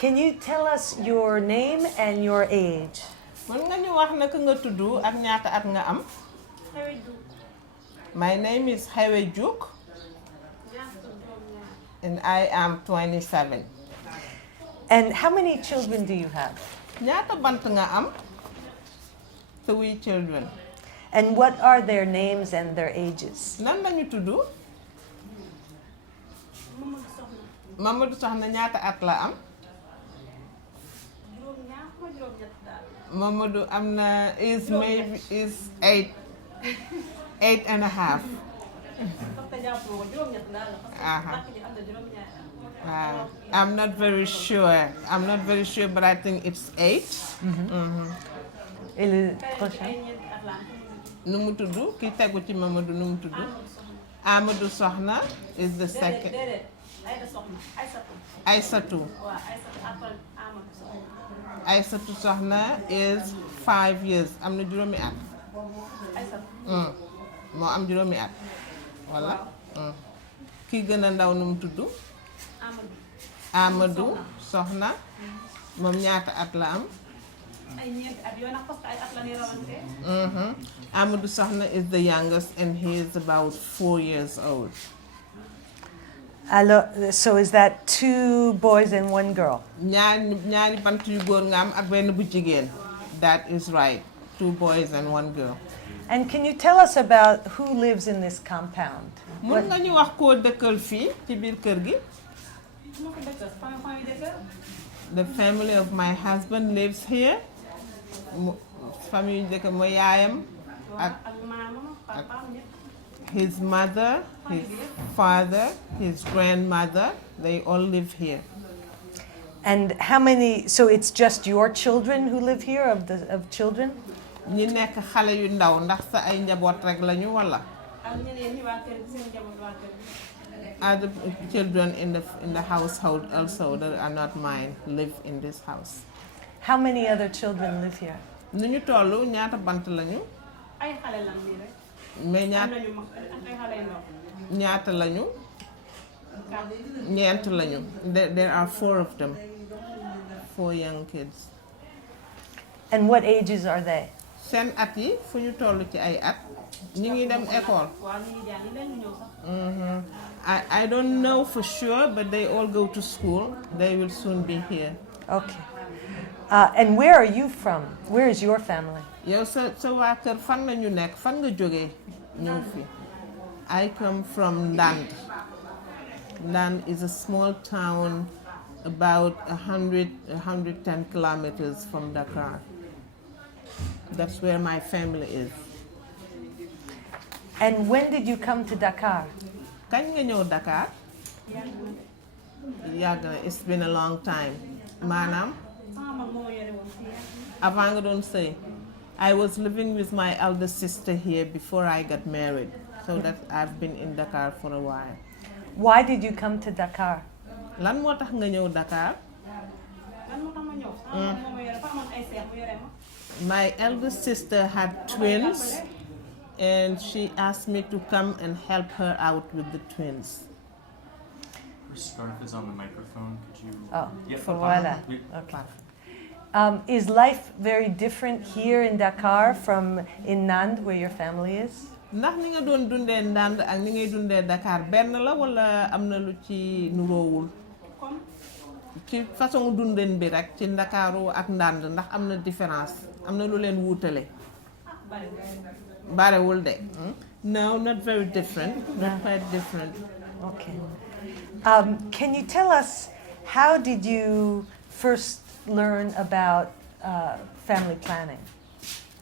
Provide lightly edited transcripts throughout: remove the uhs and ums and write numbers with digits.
Can you tell us your name and your age? Mën nga ñu wax naka nga tudd ak ñaata at nga am? My name is Diouck and I am 27. And how many children do you have? Ñaata bant nga am? 3 children. And what are their names and their ages? Nan lañu tudd? Mamadou Soxna ñaata at la am? Mamadou am na is 8 and a half. I'm not very sure. But I think it's 8. Et le prochain? Nu mu tudd ki tegu ci Mamadou nu mu tudd? Amadou Soxna is the second. Aïssatou. Aïssatou Soxna is 5 years. Am na juróomi at. Moo am juróomi at. Voilà. Ki gën a ndaw nu mu tudd? Amadou Soxna. Moom ñaata at la am? Amadou Soxna is the youngest and he is about 4 years old. Alors, so is that 2 boys and 1 girl? ñaari bant yu góor nga am ak benn bu jigéen. That is right. 2 boys and 1 girl. And can you tell us about who lives in this compound? Mën nga ñu wax koo dëkkal fii ci biir kër gi? The family of my husband lives here. Famille dëkk mooy yaayam ak his mother, his father, his grandmother, they all live here. And how many, so it's just your children who live here, of children? Ñi nekk xale yu ndaw ndax sa ay njaboot rek lañu wala? Other children in the household also that are not mine live in this house. How many other children live here? Nu ñu tollu ñaata bant lañu? Mais ñaata lañu? Ñeent lañu. There are 4 of them. 4 young kids. And what ages are they? Seen at yi fu ñu tollu ci ay at? Ñu ngi dem école. I don't know for sure, but they all go to school. They will soon be here. Okay. And where are you from? Where is your family? Yow sa waa kër fan la ñu nekk fan nga jógee ñëw fi? I come from Ndand. Ndand is a small town about 110 kilometers from Dakar. That's where my family is. And when did you come to Dakar? Kañ nga ñëw Dakar? Yàgg na, it's been a long time. Maanaam? Avant nga doon sëy. I was living with my elder sister here before I got married. So that I've been in Dakar for a while. Why did you come to Dakar? Lan moo tax nga ñëw Dakar? My elder sister had twins and she asked me to come and help her out with the twins. Her scarf is on the microphone. Could you? Oh, Yeah, voilà. we- Okay. Is life very different here in Dakar from in Nand, where your family is? Ndax ni nga doon dundee Ndand ak ni ngay dundee Dakar benn la wala am na lu ci nuroowul? Ci façon dundin bi rek ci Ndakaaru ak Ndand ndax am na différence am na lu leen wuutale? Barewul de. No, not very different. Not quite different. Okay. Can you tell us, how did you first learn about family planning?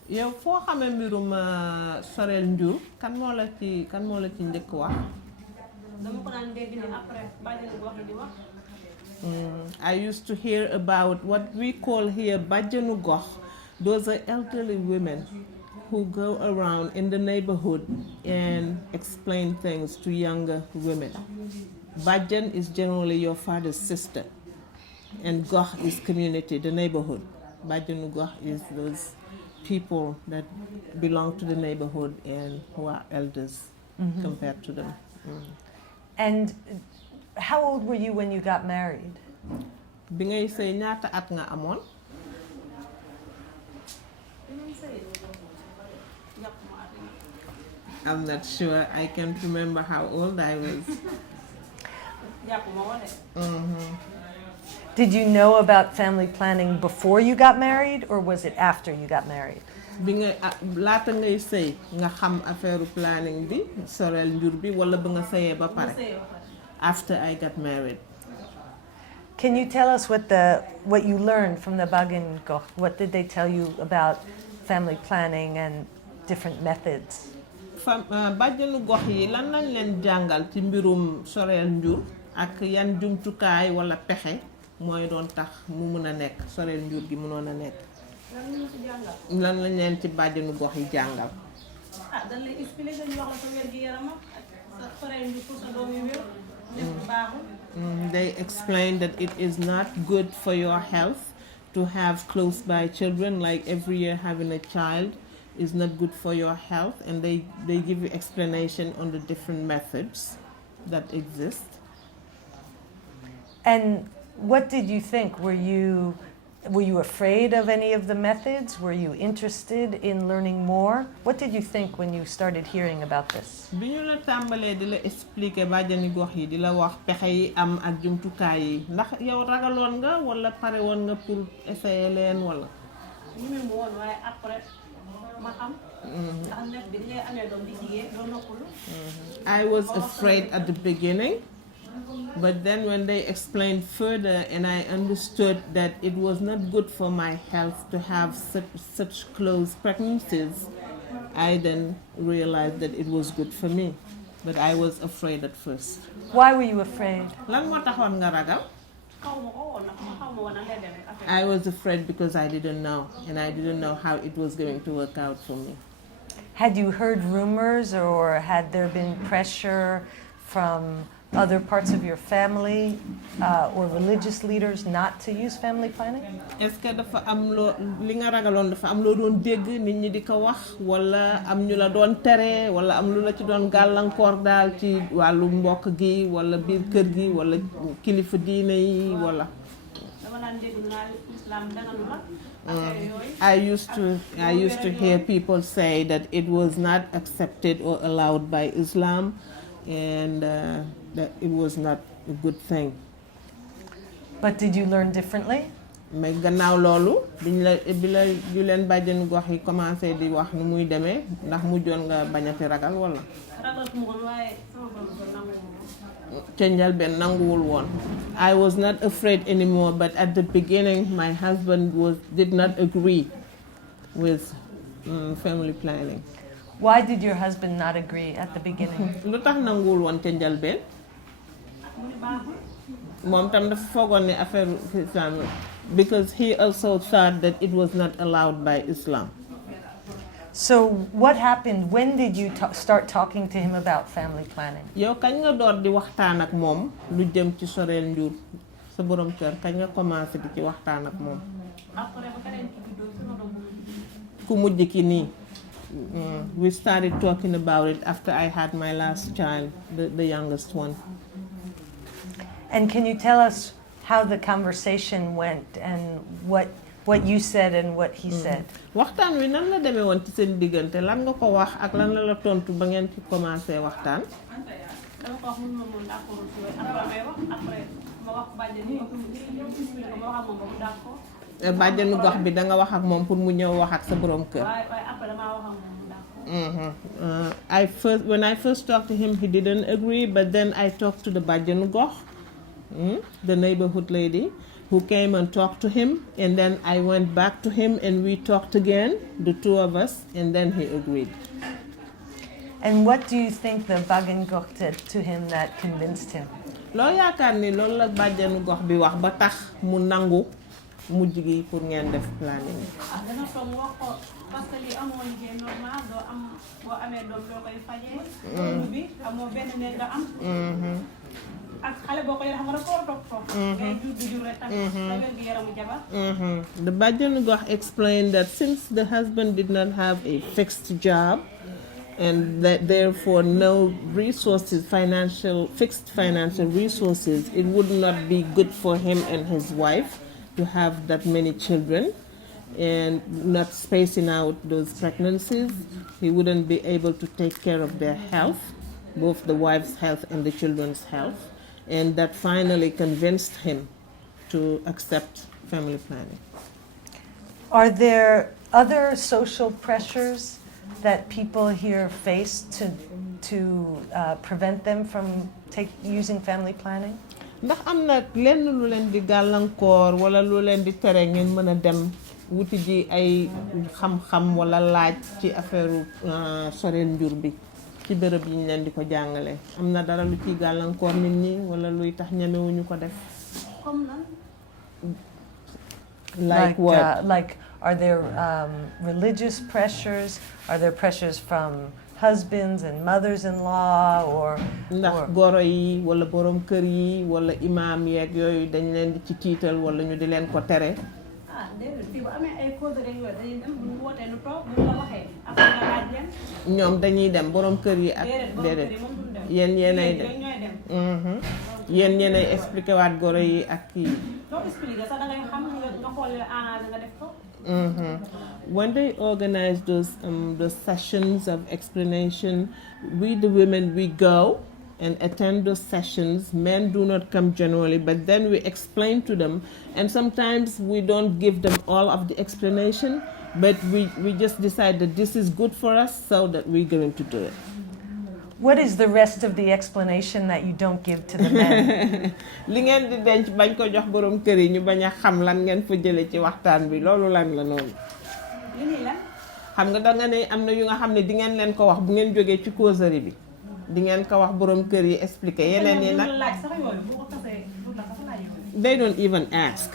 Yow foo xamee mbirum soreel njur kan moo la ci njëkk wax? I used to hear about what we call here bajjanu gox. Those are elderly women who go around in the neighborhood and explain things to younger women. Bajjan is generally your father's sister, and gox is community, the neighborhood. Bajjanu gox is those people that belong to the neighborhood and who are elders compared to them. And how old were you when you got married? bi ngay sëy ñaata at nga amoon I'm not sure. I can't remember how old I was. Did you know about family planning before you got married, or was it after you got married? Bi nga laata ngay sëy nga xam affaire planning bi sorel njur bi wala ba nga sëyee ba pare after I got married. Can you tell us what you learned from the Bagin Goch? What did they tell you about family planning and different methods? Bàjjenu gox yi lan lañ leen jàngal ci mbirum soreel njur ak yan jumtukaay wala pexe mooy doon tax mu mun a nekk soreel njur gi mënoon a nekk lan lañ leen ci bàjjenu gox yi jàngal dañ lay expliquer ñu wax la sa wér gi yaram ak sa soreel njur pour sa doom yu wér def baaxul. They explained that it is not good for your health to have close by children, like every year having a child is not good for your health, and they give you explanation on the different methods that exist. And what did you think? Were you afraid of any of the methods? Were you interested in learning more? What did you think when you started hearing about this? bi ñu la tàmbalee di la expliquer bàjjani gox yi di la wax pexe yi am ak jumtukaay yi ndax yow ragaloon nga wala pare woon nga pour essayer leen wala. ñu mu woon waaye après ma xam. ndax nekk bi ngay amee doom di jigéen doo noppalu. I was afraid at the beginning. But then when they explained further and I understood that it was not good for my health to have such close pregnancies, I then realized that it was good for me. But I was afraid at first. Why were you afraid? Lan moo taxoon nga ragal? I was afraid because I didn't know, and I didn't know how it was going to work out for me. Had you heard rumors, or had there been pressure from other parts of your family or religious leaders not to use family planning? Est-ce que dafa am loo li nga ragaloon dafa am loo doon dégg nit ñi di ko wax wala am ñu la doon tere wala am lu la ci doon gàllankoor daal ci wàllu mbokk gi wala biir kër gi wala kilifa diine yi wala. I used to hear people say that it was not accepted or allowed by Islam, and that it was not a good thing. But did you learn differently? Mais gannaaw loolu biñ la bi leen bàjjenu gox yi commencé di wax nu muy demee ndax mujjoon nga bañati ragal wala. Ca njëlbeen nanguwul woon. I was not afraid anymore, but at the beginning my husband did not agree with family planning. Why did your husband not agree at the beginning? Lu tax nanguwul woon ca njëlbeen moom tam dafa foogoon ne affaire Islam because he also thought that it was not allowed by Islam. So what happened? When did you start talking to him about family planning? Yow kañ nga door di waxtaan ak moom lu jëm ci soreel njur sa borom kër kañ nga commencé di ci waxtaan ak moom ku mujj ki nii. We started talking about it after I had my last child, the youngest one. And can you tell us how the conversation went and what you said and what he said? Waxtaan wi nan la demee woon ci seen diggante lan nga ko wax ak lan la tontu ba ngeen ci commencé waxtaan. dama ko wax mun ma moom d'accord ci yooyu après may wax après ma wax bàjjenu gox bi ma wax ak moom ba mu d'accord. Bàjjenu gox bi da nga wax ak moom pour mu ñëw wax ak sa borom kër. waaye après damaa wax ak moom mu d'accord. When I first talked to him, he didn't agree, but then I talked to the bàjjenu gox, the neighborhood lady, who came and talked to him, and then I went back to him and we talked again, the two of us, and then he agreed. And what do you think the Bagin Goch said to him that convinced him? Loo yaakaar ni loolu la bàjjenu gox bi wax ba tax mu nangu mujj gi pour ngeen def planning. dana toog wax ko parce que lii amoo liggéey normal doo am boo amee doom doo koy fajee. loolu bi amoo benn ne nga am. ak xale boo ko yor xam nga dafa war a toog. ngay jur rek tamit. sa wér gi yaramu jabar. The bàjjenu gox explained that since the husband did not have a fixed job, and that therefore no resources, fixed financial resources, it would not be good for him and his wife to have that many children and not spacing out those pregnancies. He wouldn't be able to take care of their health, both the wife's health and the children's health, and that finally convinced him to accept family planning. Are there other social pressures that people here face to prevent them from using family planning? ndax am na lenn lu leen di gàllankoor wala lu leen di tere ngeen mën a dem wuti ji ay xam-xam wala laaj ci affaire soreel njur bi ci bërëb yi ñu leen di ko jàngale am na dara lu ciy gàllankoor nit ñi wala luy tax ñemewuñu ko def. comme nan. Like what? Like, are there religious pressures? Are there pressures from husbands and mothers-in-law, or ndax goro yi wala borom kër yi wala imaam yeeg yooyu dañ leen di ci tiital wala ñu di leen ko tere. ah déedéet fii bu amee ay causeries yooyu dañuy dem bu ñu wootee lu toog bu ñu la waxee après nga laaj leen. ñoom dañuy dem borom kër yi ak déedéet yéen yéenay dem yéen yéenay expliqué waat goro yi ak kii. doo expliqué sax da ngay xam nga xool nga def ko. When they organize those sessions of explanation, we the women, we go and attend those sessions. Men do not come generally, but then we explain to them, and sometimes we don't give them all of the explanation, but we just decide that this is good for us, so that we're going to do it. What is the rest of the explanation that you don't give to the men? li ngeen di denc bañ ko jox borom kër yi ñu bañ a xam lan ngeen fa jële ci waxtaan bi loolu lan la noonu. li nii lan. xam nga da nga ne am na yu nga xam ne di ngeen leen ko wax bu ngeen jógee ci causerie bi di ngeen ko wax borom kër yi expliqué yeneen yi nag. They don't even ask.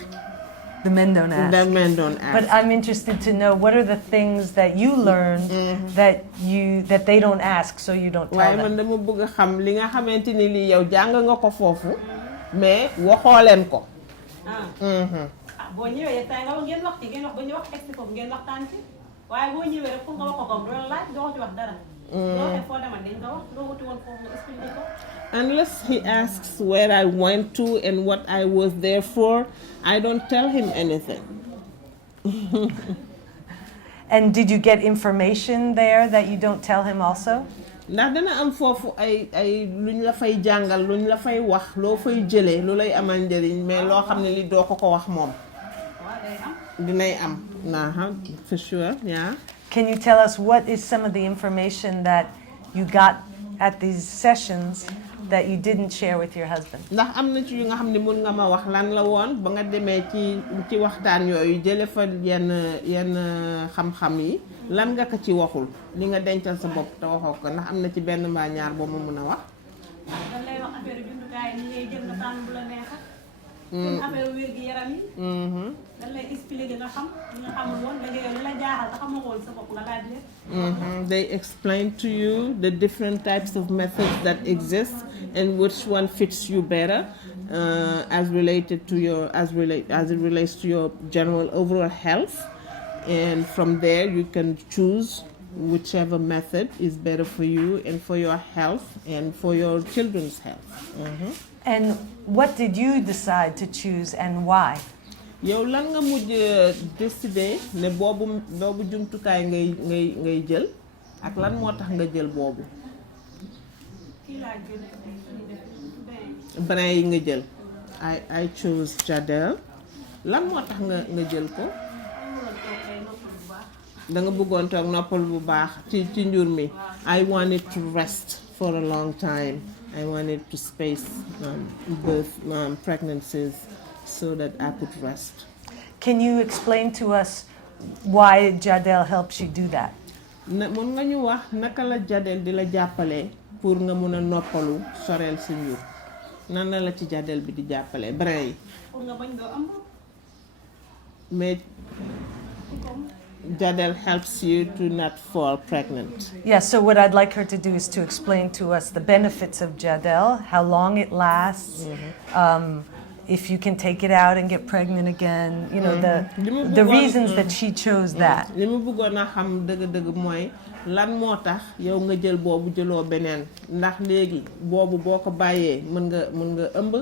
The men don't ask. The men don't ask. But I'm interested to know, what are the things that you learned that they don't ask, so you don't tell waaye them? man dama bëgg a xam li nga xamante ni lii yow jàng nga ko foofu mais waxoo leen ko. boo ñëwee tey nga ngeen wax ci ngeen wax ba ñu wax texte foofu ngeen waxtaan ci waaye boo ñëwee rek pour nga wax ko comme loolu laaj doo ci wax dara. loo xee foo demal dañ nga wax loo wuti woon foofu nga expliqué ko. Unless he asks where I went to and what I was there for, I don't tell him anything. And did you get information there that you don't tell him also? ndax dana am foofu ay luñ la fay jàngal luñ la fay wax loo fay jëlee lu lay amal njëriñ mais loo xam ne li doo ko wax moom. dinay am. For sure, yeah. Can you tell us what is some of the information that you got at these sessions that you didn't share with your husband? ndax am na ci yu nga xam ne mën nga ma wax lan la woon ba nga demee ci waxtaan yooyu jële fa yenn xam-xam yi lan nga ko ci waxul li nga dencal sa bopp te waxoo ko ndax am na ci benn mbaa ñaar boo ma mën a wax. dañ lay wax affaire jumtukaay ni ngay jël nga tànn bu la neexal. seen affaire wér gi yaram yi. dañ lay expliquer nga xam li nga xamul woon léegi yow li la jaaxal te xamoo woon sa bopp nga laaj leen. They explain to you the different types of methods that exist and which one fits you better as it relates to your general overall health, and from there you can choose whichever method is better for you and for your health and for your children's health. And what did you decide to choose and why? yow lan nga mujj décider ne boobu jumtukaay ngay jël ak lan moo tax nga jël boobu. brin yi nga jël. I chose Jadel. lan moo tax nga jël ko. da nga bëggoon toog noppal bu baax ci njur mi. I wanted to rest for a long time. I wanted to space both pregnancies so that I could rest. Can you explain to us why Jadel helps you do that? mën nga ñu wax naka la Jadel di la jàppale pour nga mën a noppalu soreel sa njur nan la ci Jadel bi di jàppale brin yi. pour nga bañ doo am. mais Jadel helps you to not fall pregnant. Yes, so what I'd like her to do is to explain to us the benefits of Jadel, how long it lasts, if you can take it out and get pregnant again, you know, the reasons that she chose that. li ma bëggoon a xam dëgg-dëgg mooy lan moo tax yow nga jël boobu jëloo beneen ndax léegi boobu boo ko bàyyee mën nga ëmb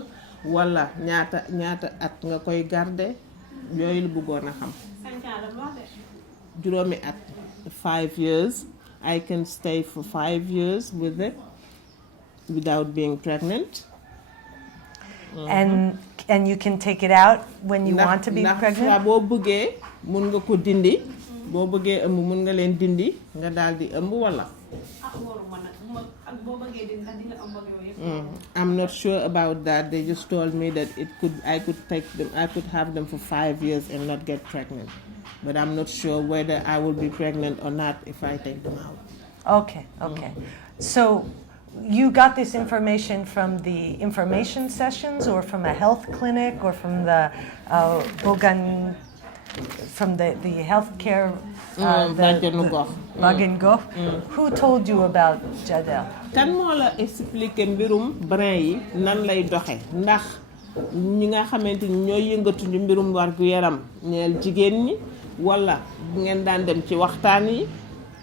wala ñaata at nga koy garder yooyu la bëggoon a xam. 5 ans la wax de. Juróomi at 5 years. I can stay for 5 years with it without being pregnant. And you can take it out when you want to be pregnant? ndax boo bëggee mun nga ko dindi boo bëggee ëmb mun nga leen dindi nga daal di ëmb wala. I'm not sure about that. They just told me that I could have them for 5 years and not get pregnant. But I'm not sure whether I will be pregnant or not if I take them out. Okay. So you got this information from the information sessions or from a health clinic or from the the healthcare Bagan Gox. Who told you about Jadel? Kan moo la expliquer mbirum brin yi nan lay doxe ndax ñi nga xamante ni ñooy yëngatu ni mbirum wargu yaram ñeel jigéen ñi wala ngeen daan dem ci waxtaan yi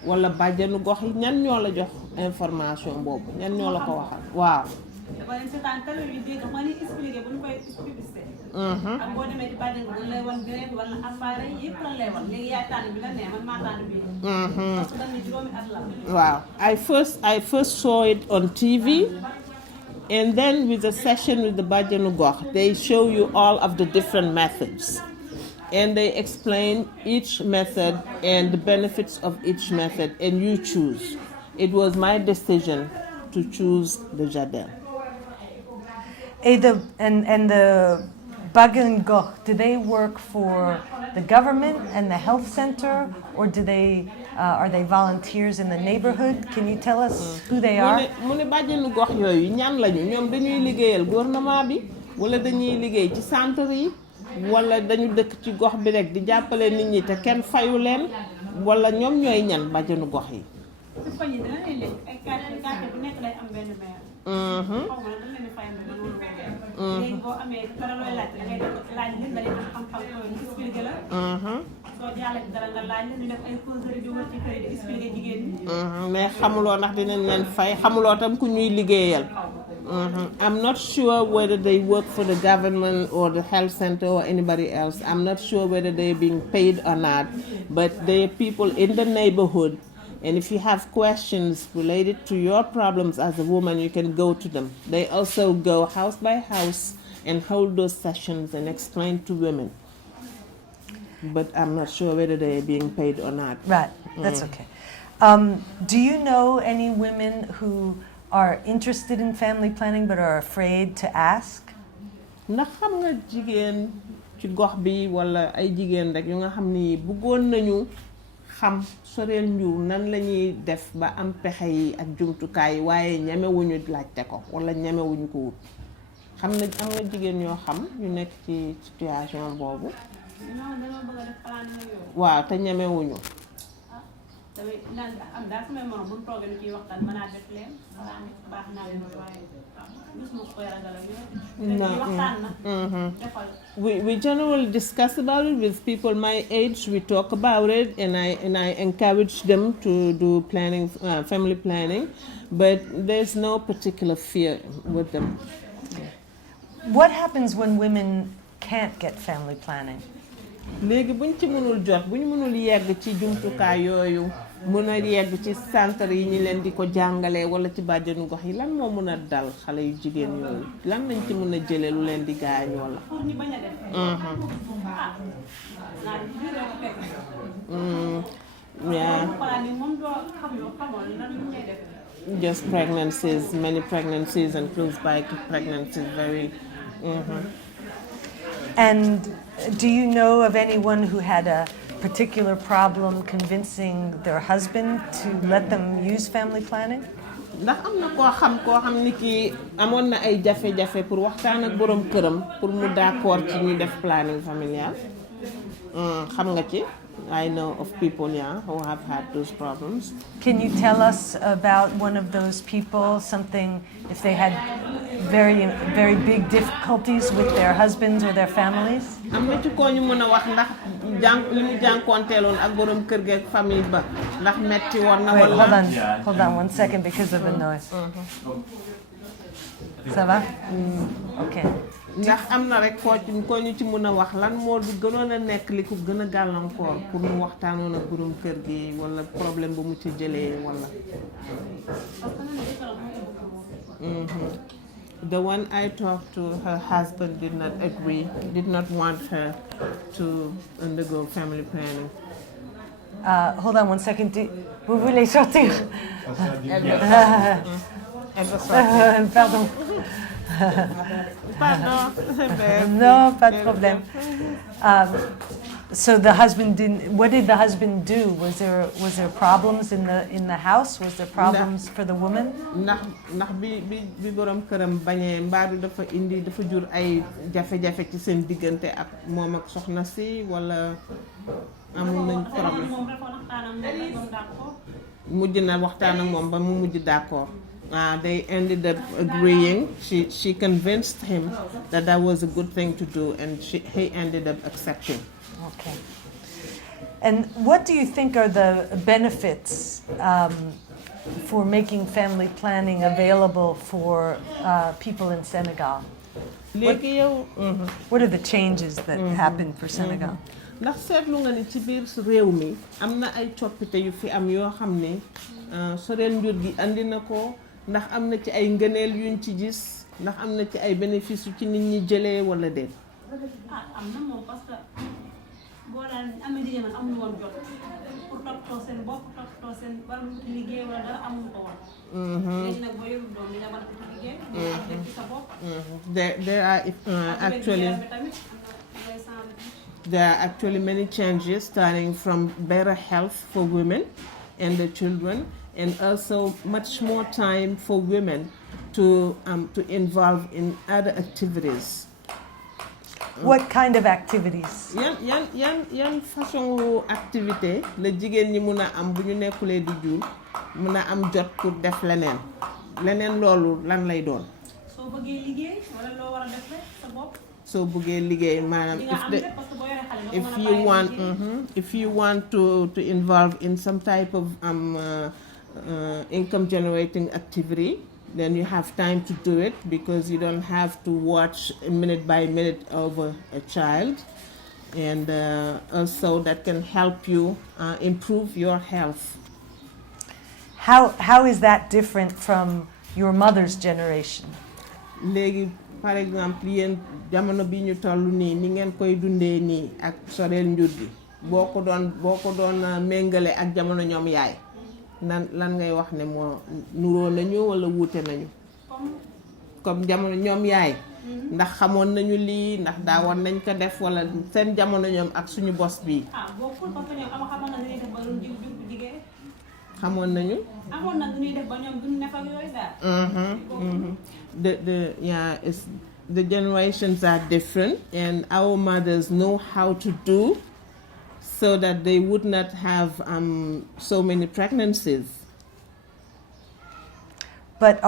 wala bàjjanu gox yi ñan ñoo la jox information boobu ñan ñoo la ko waxal waaw. dama leen seetaan télé yi dégg ma ni expliqué bu ñu koy publicité. ak boo demee ci bàjjen bu lay wan beneen wala appareil yëpp lan lay wan léegi yaay tànn bi la nee man maa tànn bi. parce que dañ ne juróomi at la. Wow. I first saw it on TV, and then with a session with the Bajenu Gox, they show you all of the different methods. And they explain each method and the benefits of each method, and you choose. It was my decision to choose the Jadel. And the Bagan Gox, do they work for the government and the health center, or are they volunteers in the neighborhood? Can you tell us who they are? mu ne bàjjenu gox yooyu ñan lañu ñoom dañuy liggéeyal gouvernement bi wala dañuy liggéey ci centre yi wala dañu dëkk ci gox bi rek di jàppale nit ñi te kenn fayu leen wala ñoom ñooy ñan bàjjenu gox yi. ci koñ yi dina leen léegi ay quartier bu nekk lay am benn maire. xaw ma nag dañ leen di fayal ba noonu léegi boo amee dara looy laaj da ngay laaj nit nga leen xam-xam yooyu ñu expliqué la. soo jàllee ci dara nga laaj la ñu def ay causerie di wër ci kër yi di expliqué jigéen ñi. mais xamuloo ndax dinañ leen fay xamuloo tam ku ñuy liggéeyal. I'm not sure whether they work for the government or the health center or anybody else. I'm not sure whether they're being paid or not, but they are people in the neighborhood. And if you have questions related to your problems as a woman, you can go to them. They also go house by house and hold those sessions and explain to women. But I'm not sure whether they're being paid or not. Right, that's okay. Do you know any women who are interested in family planning but are afraid to ask? ndax xam nga jigéen ci gox bi wala ay jigéen rek yu nga xam ni bëggoon nañu xam soreel njur nan lañuy def ba am pexe yi ak jumtukaay waaye ñemewuñu laajte ko wala ñemewuñu ko wut xam na am nga jigéen ñoo xam ñu nekk ci situation boobu waaw te ñemewuñu am daal samay morom bu ñu toogee ñu ciy waxtaan mën naa def leen baax naa leen waaye gis ma koy ragal ak We generally discuss about it with people my age. We talk about it, and I encourage them to do planning, family planning, but there's no particular fear with them. What happens when women can't get family planning? léegi buñ ci mënul jot buñ mënul yegg ci jumtukaay yooyu mën a yegg ci centre yi ñu leen di ko jàngalee wala ci bàjjenu gox yi lan moo mën a dal xale yu jigéen yooyu lan lañ ci mën a jëlee lu leen di gaañ wala. Just pregnancies, many pregnancies and close by pregnancies, very. And do you know of anyone who had a particular problem convincing their husband to let them use family planning? ndax am na koo xam ni kii amoon na ay jafe-jafe pour waxtaan ak borom këram pour mu d'accord ci ñu def planning familial xam nga ci I know of people who have had those problems. Can you tell us about one of those people, something if they had very very big difficulties with their husbands or their families? am na ci koo ñu mën a wax ndax li mu jànkoonteeloon ak borom kër gi ak famille ba ndax metti woon na Wait, wala hold on 1 second because of the noise. Ça va? Okay. ndax am na rek ko ñu ci mën a wax lan moo du gënoon a nekk li ko gën a gàllankoor pour mu waxtaanoon ak borom kër gi wala problème ba mu ci jëlee wala The one I talked to, her husband did not agree, did not want her to undergo family planning. Hold on 1 second. Vous voulez sortir? Pardon. Pardon. No, pas de problème. So the husband didn't. What did the husband do? Was there problems in the house? Was there problems for the woman? ndax bi borom këram bañee mbaadu dafa jur ay jafe-jafe ci seen diggante ak moom ak soxna si wala amul nañ problème mujj na waxtaan ak moom ba mu mujj d'accord. They ended up agreeing. She convinced him that was a good thing to do, and he ended up accepting. Okay. And what do you think are the benefits for making family planning available for people in Senegal? What are the changes that happen for Senegal? ndax seetlu nga ni ci biir réew mi am na ay coppite yu fi am yoo xam ne soreen njur gi andi na ko ndax am na ci ay ngëneel yuñ ci gis ndax am na ci ay bénéfice yu ci nit ñi jëlee wala déet. am na moom parce que boo daan amee jigéen man amuñu woon jot pour toppatoo seen bopp toppatoo seen war a liggéey wala dara amuñu ko woon. léegi nag boo yorul doom di nga mën a uti liggéey. def ci sa bopp. There are actually many changes, starting from better health for women and the children, and also much more time for women to involve in other activities. What kind of activities? yan façon activité la jigéen ñi mun a am bu ñu nekkulee di jur mun a am jot pour def leneen loolu lan lay doon. soo bëggee liggéey wala loo war a def rek sa bopp. soo bëggee liggéey maanaam if you want to involve in some type of income generating activity, then you have time to do it because you don't have to watch minute by minute over a child, and also that can help you improve your health. How is that different from your mother's generation? Léegi par exemple yéen jamono bi ñu toll nii ni ngeen koy dundee nii ak soreel njur gi boo ko doon méngale ak jamono ñoom yaay lan ngay wax ne moo nuroo nañu wala wuute nañu comme jamono ñoom yaay ndax xamoon nañu lii ndax daawoon nañ ko def wala seen jamono ñoom ak suñu bos bii bokkul parce que ñoom xamoon nañu def ba jur bu jigéen xamoon nañu amoon na ñuy def ba ñoom duñu nekk ak yooyu daal the generations are different, and our mothers know how to do so that they would not have so many pregnancies. But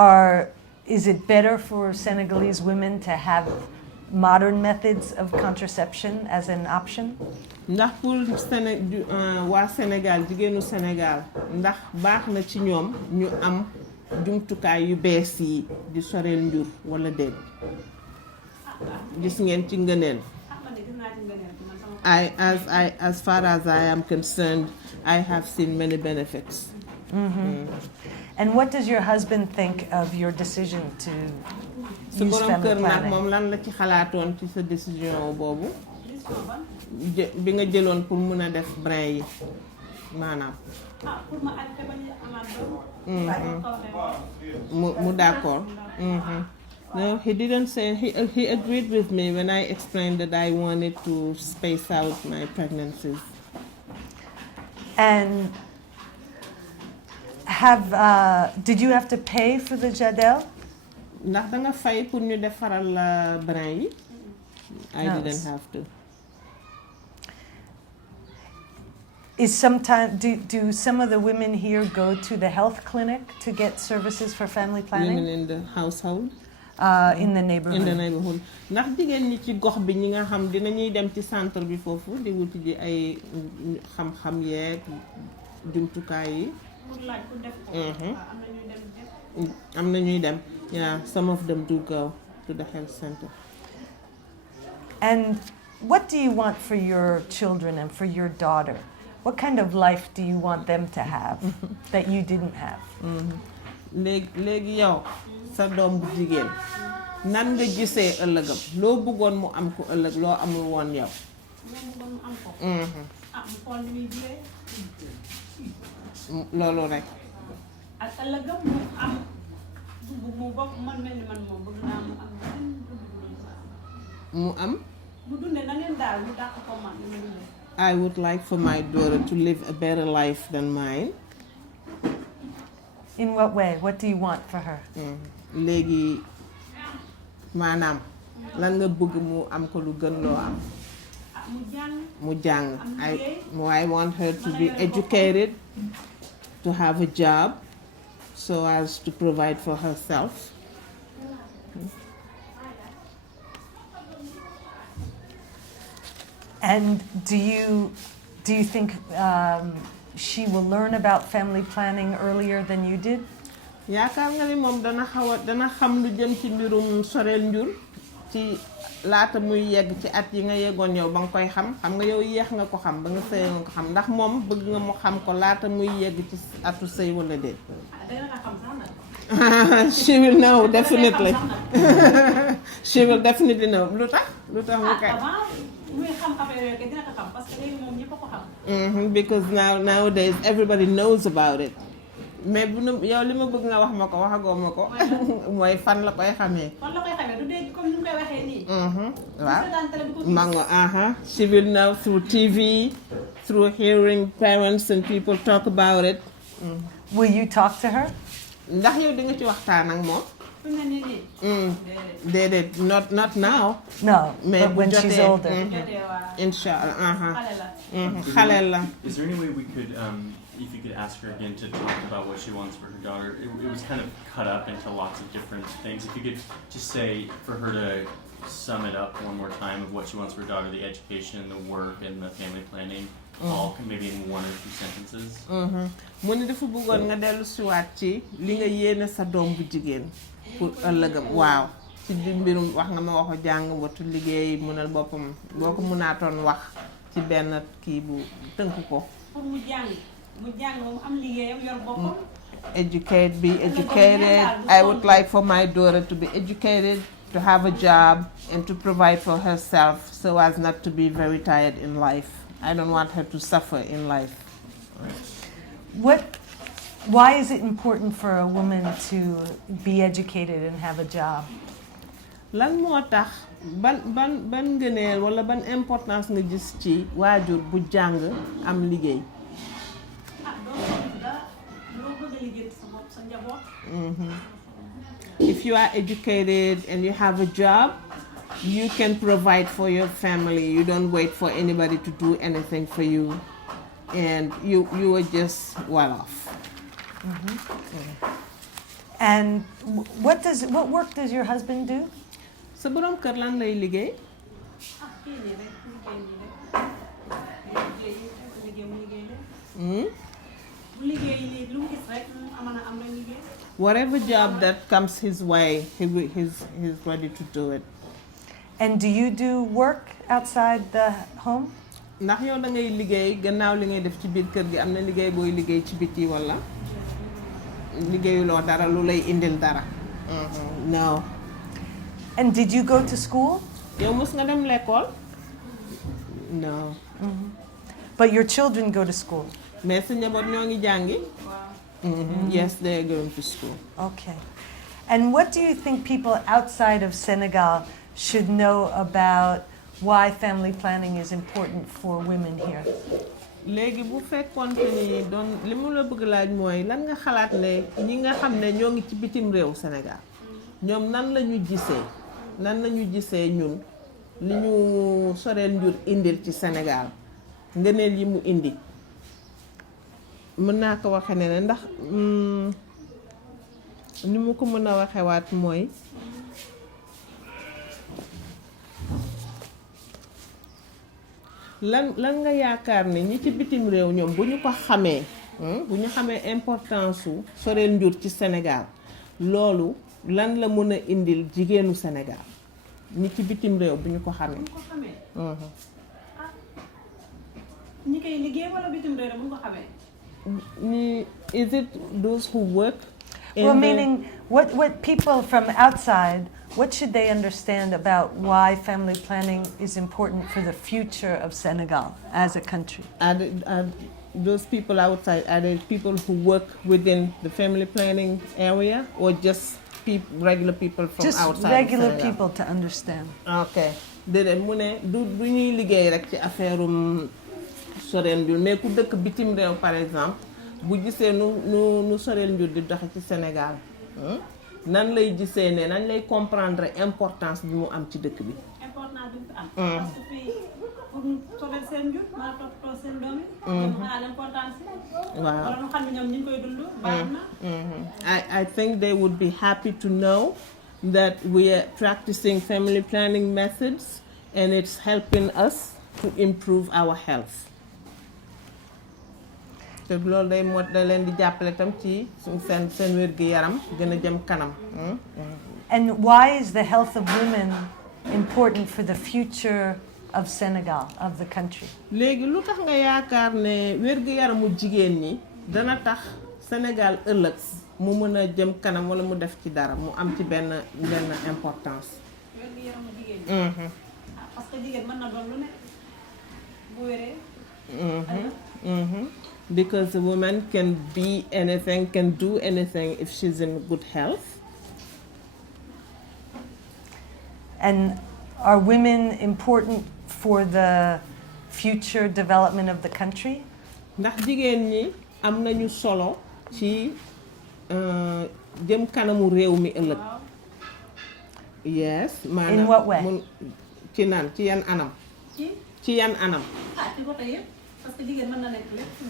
is it better for Senegalese women to have modern methods of contraception as an option? ndax pour waa Sénégal jigéenu Sénégal ndax baax na ci ñoom ñu am jumtukaay yu bees yi di soreel njur wala déet gis ngeen ci ngëneel. As far as I am concerned, I have seen many benefits. And what does your husband think of your decision to use family planning? moom lan la ci xalaatoon ci sa décision boobu bi nga jëloon pour mën a def brin yi maanaam mu d'accord. No, he didn't say. He agreed with me when I explained that I wanted to space out my pregnancies. And did you have to pay for the jadel? Ndax da nga fay pour ñu defaral la brin yi? I didn't have to. Do some of the women here go to the health clinic to get services for family planning? Women in the household? In the neighborhood. In the neighborhood. Ndax jigéen ñi ci gox bi ñi nga xam dinañuy dem ci centre bi foofu di wuti ji ay xam-xam yeeg jumtukaay yi. pour laaj pour def ko. am na ñuy dem def. am na ñuy dem. Yeah, some of them do go to the health center. And what do you want for your children and for your daughter? What kind of life do you want them to have that you didn't have? léegi yow sa doom bu jigéen nan nga gisee ëllëgam loo bëggoon mu am ko ëllëg loo amul woon yow. mu am ko. mu xool ni muy jiyee. loolu rek. ak ëllëgam mu am mu bokk man mel ni man moom bëgg naa mu am mu am. mu dundee na ngeen daal mu dàq ko man ni ma dundee. I would like for my daughter to live a better life than mine. In what way? What do you want for her? léegi maanaam lan nga bëgg mu am ko lu gën loo am. mu jàng. I want her to be educated, to have a job, so as to provide for herself. And do you think she will learn about family planning earlier than you did? yaakaar nga ni moom dana xam lu jëm ci mbirum soreel njur ci laata muy yegg ci at yi nga yeggoon yow ba nga koy xam nga yow yéex nga ko xam ba nga sëy nga ko xam ndax moom bëgg nga mu xam ko laata muy yegg ci atu sëy wala déet. She will know definitely. She will definitely know. lu tax mu kay. Because nowadays everybody knows about it. mais bu nu yow li ma bëgg nga wax ma ko waxagoo ma ko. mooy fan la koy xamee. fan la koy xamee du dégg comme ni mu koy waxee nii. waaw. mango she will know through TV, through hearing parents and people talk about it. Will you talk to her? ndax yow di nga ci waxtaan ak moom. déedéet not now. No, mais but when she's older. Inshallah. xale la. Is there any way we could, if you could ask her again to talk about what she wants for her daughter? It was kind of cut up into lots of different things. If you could just say for her to sum it up one more time of what she wants for her daughter, the education, the work, and the family planning, all maybe in 1 or 2 sentences. mu ne dafa bëggoon nga dellu siwaat ci li nga yéene sa doom bu jigéen pour ëllëgam. waaw ci di mbirum wax nga ma waxu jàng watu liggéey munal boppam boo ko mënaatoon wax ci benn kii bu tënk ko. pour mu jàng moom am liggéeyam yor boppam. Be educated. I would like for my daughter to be educated, to have a job, and to provide for herself so as not to be very tired in life. I don't want her to suffer in life. Why is it important for a woman to be educated and have a job? lan moo tax ban ngëneel wala ban importance nga gis ci waajur bu jàng am liggéey. If you are educated and you have a job, you can provide for your family. You don't wait for anybody to do anything for you, and you are just well off. And what work does your husband do? sa borom kër lan lay liggéey. Whatever job that comes his way, he's ready to do it. And do you do work outside the home? ndax yow da ngay liggéey gannaaw li ngay def ci biir kër gi am na liggéey booy liggéey ci biti wala liggéeyuloo dara lu lay indil dara. No. And did you go to school? yow mos nga dem l'école? No. But your children go to school? mais sa njaboot ñoo ngi jàngi? Yes, they are going to school. Okay. And what do you think people outside of Senegal should know about why family planning is important for women here? léegi bu fekkoonte ni doon li mu la bëgg laaj mooy lan nga xalaat ne ñi nga xam ne ñoo ngi ci bitim réew Sénégal ñoom nan la ñu gisee ñun li ñu soreel njur indil ci Sénégal ngëneel yi mu indi mën naa ko waxe ne ndax ni mu ko mën a waxewaat mooy lan nga yaakaar ne ñi ci bitim réew ñoom bu ñu ko xamee bu ñu xamee importance su soreel njur ci Sénégal loolu lan la mën a indil jigéenu Sénégal ñi ci bitim réew bu ñu ko xamee. bu ñu ko xamee. ñi koy liggéey wala bitim réew bu ñu ko xamee. Is it those who work? Well, meaning, what people from outside, what should they understand about why family planning is important for the future of Senegal as a country? Are those people outside, are they people who work within the family planning area or just regular people from Just outside regular Senegal? people to understand. Ok déedéet mu ne du ñuy liggéey rek ci affaire soreel njur mais ku dëkk bitim réew par exemple bu gisee nu soreel njur di doxe ci Sénégal nan lay gisee ne nan lay comprendre importance bi mu am ci dëkk bi. Importance bi mu am. Parce que fii pour soreel seen njur mën a toppatoo seen doom yi. ñoom xanaa l'importance yi. waaw wala ñu xam ne ñoom ñu ngi koy dund baax na. I think they would be happy to know that we are practicing family planning methods and it's helping us to improve our health. te loolu day mot da leen di jàppale tam ci seen wér-gu-yaram gën a jëm kanam. And why is the health of women important for the future of Senegal, of the country? léegi lu tax nga yaakaar ne wér-gu-yaramu jigéen ñi dana tax Sénégal ëllëg mu mën a jëm kanam wala mu def ci dara mu am ci benn importance. wér-gu-yaramu jigéen ñi. Parce que jigéen mën na doon lu ne bu wéree. Because a woman can be anything, can do anything if she's in good health. And are women important for the future development of the country? Ndax jigéen ñi am nañu solo ci jëm kanamu réew mi ëllëg. Yes. maanaam In what way? ci yan anam. ci yan anam. ci côté yëpp parce que jigéen mën na nekk lépp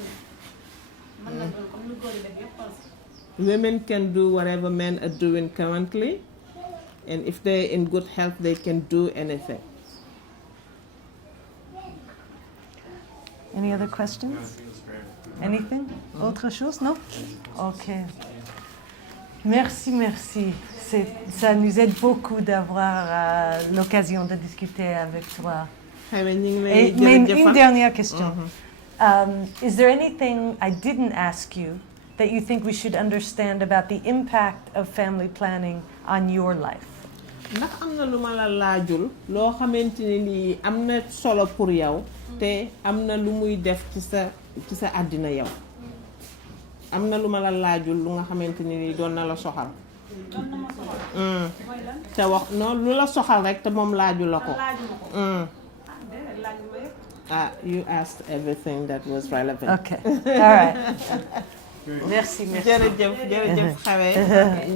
mën na doon comme lu góor yi def yëpp parce que. Women can do whatever men are doing currently, and if they're in good health, they can do anything. Any other questions? Anything? Autre chose? Non? Ok. Merci. Ça nous aide beaucoup d'avoir l'occasion de discuter avec toi. Mais Une dernière question. Is there anything I didn't ask you that you think we should understand about the impact of family planning on your life? ndax am na lu ma la laajul loo xamante ne nii am na solo pour yow te am na lu muy def ci sa àddina yow am na lu ma la laajul lu nga xamante ne nii doon na la soxal. doon na ma soxal. mooy lan. te wax non lu la soxal rek te moom laaju la ko. déedéet laaju ma yëpp. You asked everything that was relevant. Okay. All right. Merci. jërëjëf xawee